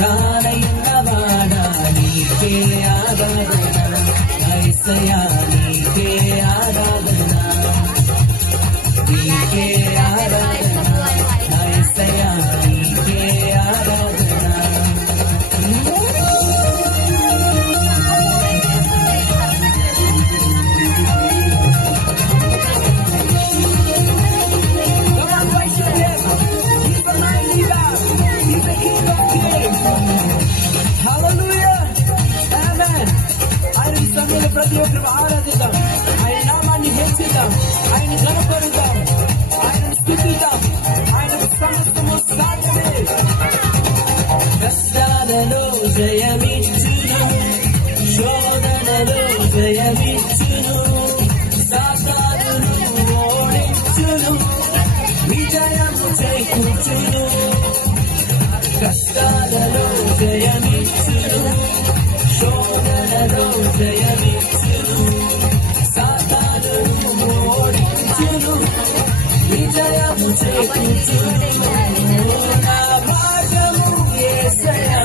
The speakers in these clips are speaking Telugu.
రానయున్నవాడా నీకే ఆరాధన యేసయ్యా నీకే ఆరాధన నీకే ఆరాధన యేసయ్యా నీకే ఆరాధన ప్రతి ఒక్కరు ఆరాధిద్దాం ఆయన నామాన్ని హెచ్చిద్దాం ఆయన గణపరుద్దాం ఆయన స్తుతిద్దాం ఆయన సమస్తము సాధ్యమే కష్టాలలో జయమిచ్చును శోధనలో జయమిచ్చును సాతానును ఓడించును విజయము చేకూర్చును కష్టాలలో జయమిచ్చును శోధనలో జయమిచ్చును సాతానును ఓడించును విజయము చేకూర్చును నా మార్గము యేసయ్యా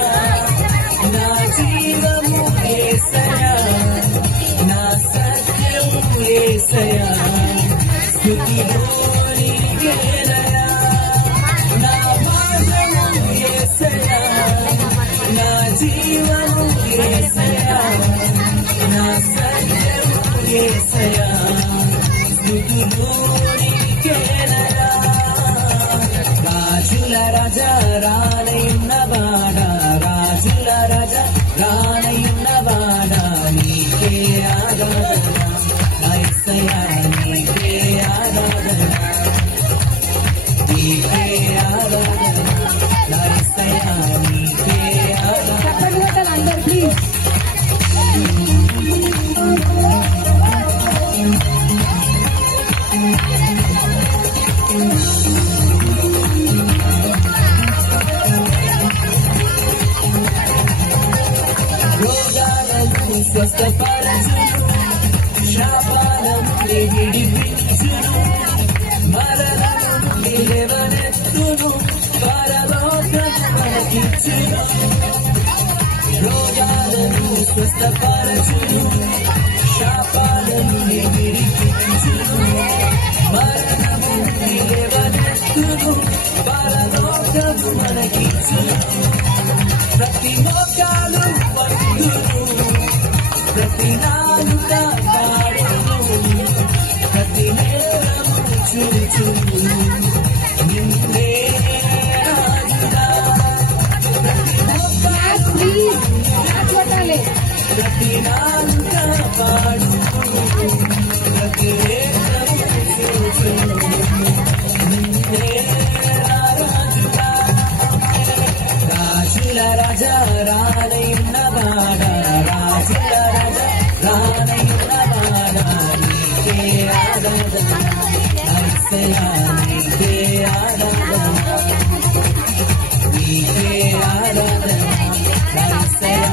నా జీవము యేసయ్యా నా సత్యము యేసయ్యా స్తుతిలో నీకేనయ్యా నా మార్గము యేసయ్యా నా జీవము యేసయ్యా నా సత్యము యేసయ్యా స్తుతిలో నీకేనయ్యా రాజుల రాజా రానయున్నవాడా రాజుల రాజా రానయున్నవాడా నీకే ఆరాధన యేసయ్యా నీకే ఆరాధన నీకే ఆరాధన యేసయ్యా నీకే ఆరాధన అందరూ ప్లీజ్ రోగాలను స్వస్థపరచును శాపాల నుండి విడిపించును మరణము నుండి లేవనెత్తును పరలోకము మనకిచ్చును రోగాలను స్వస్థపరచును శాపాల నుండి విడిపించును మరణము నుండి లేవనెత్తును పరలోకము మనకిచ్చును ప్రతి మోకాలు వంతును ప్రతి నాలుక పాడును ప్రతి నేరము చూచును నిన్నే రాజుగా ప్రతి మోకాలు ప్రతి నాలుక పాడును ప్రతి నేరము చూచును నిన్నే రాజుగా రాజుల రాజా రానయున్నవాడా రాజుల రాజా రానయున్నవాడా నీకే ఆరాధన యేసయ్యా నీకే ఆరాధన నీకే ఆరాధన యేసయ్యా